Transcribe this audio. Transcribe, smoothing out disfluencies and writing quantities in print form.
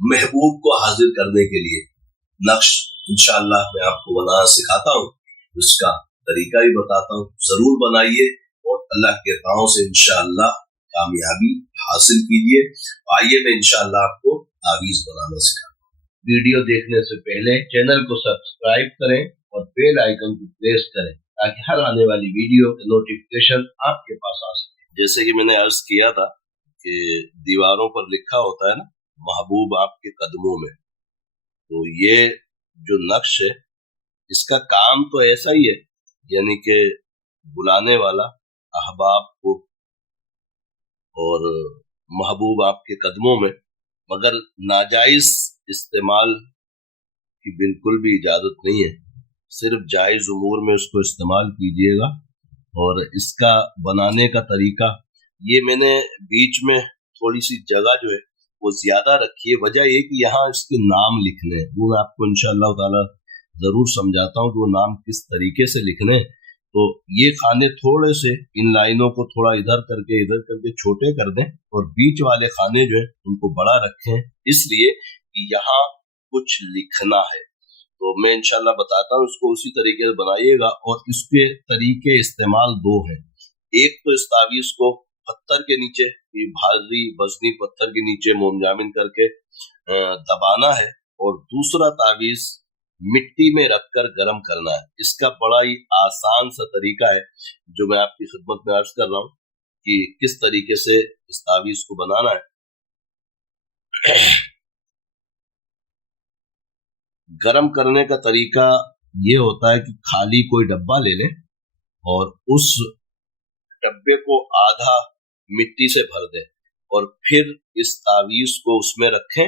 महबूब को हाजिर करने के लिए नक्श इंशाअल्लाह मैं आपको बनाना सिखाता हूँ, उसका तरीका भी बताता हूँ। जरूर बनाइए और अल्लाह के राहों से इंशाअल्लाह कामयाबी हासिल कीजिए। आइए मैं इंशाअल्लाह आपको तावीज़ बनाना सिखाता हूँ। वीडियो देखने से पहले चैनल को सब्सक्राइब करें और बेल आइकन को प्रेस करें ताकि हर आने वाली वीडियो का नोटिफिकेशन आपके पास आ सके। जैसे कि मैंने अर्ज किया था कि दीवारों पर लिखा होता है ना, महबूब आपके कदमों में, तो ये जो नक्श है इसका काम तो ऐसा ही है, यानी कि बुलाने वाला अहबाब को और महबूब आपके कदमों में, मगर नाजायज इस्तेमाल की बिल्कुल भी इजाजत नहीं है। सिर्फ जायज उमूर में उसको इस्तेमाल कीजिएगा। और इसका बनाने का तरीका, ये मैंने बीच में थोड़ी सी जगह जो है वो ज्यादा रखी है। वजह ये कि यहाँ इसके नाम लिखने हैं, वो मैं आपको इंशाअल्लाह ताला जरूर समझाता हूँ कि वो नाम किस तरीके से लिखने हैं। तो ये खाने थोड़े से, इन लाइनों को थोड़ा इधर करके छोटे कर दें और बीच वाले खाने जो है उनको बड़ा रखें, इसलिए कि यहाँ कुछ लिखना है। तो मैं इंशाल्लाह बताता हूँ, उसको उसी तरीके से बनाइएगा। और इसके तरीके इस्तेमाल दो हैं। एक तो इस तावीज़ को पत्थर के नीचे, भारी वजनी पत्थर के नीचे मोमजामिन करके दबाना है, और दूसरा तावीज़ मिट्टी में रखकर गर्म करना है। इसका बड़ा ही आसान सा तरीका है जो मैं आपकी खिदमत में अर्ज कर रहा हूँ कि किस तरीके से इस तावीज़ को बनाना है। गरम करने का तरीका ये होता है कि खाली कोई डब्बा ले लें और उस डब्बे को आधा मिट्टी से भर दें और फिर इस तावीज़ को उसमें रखें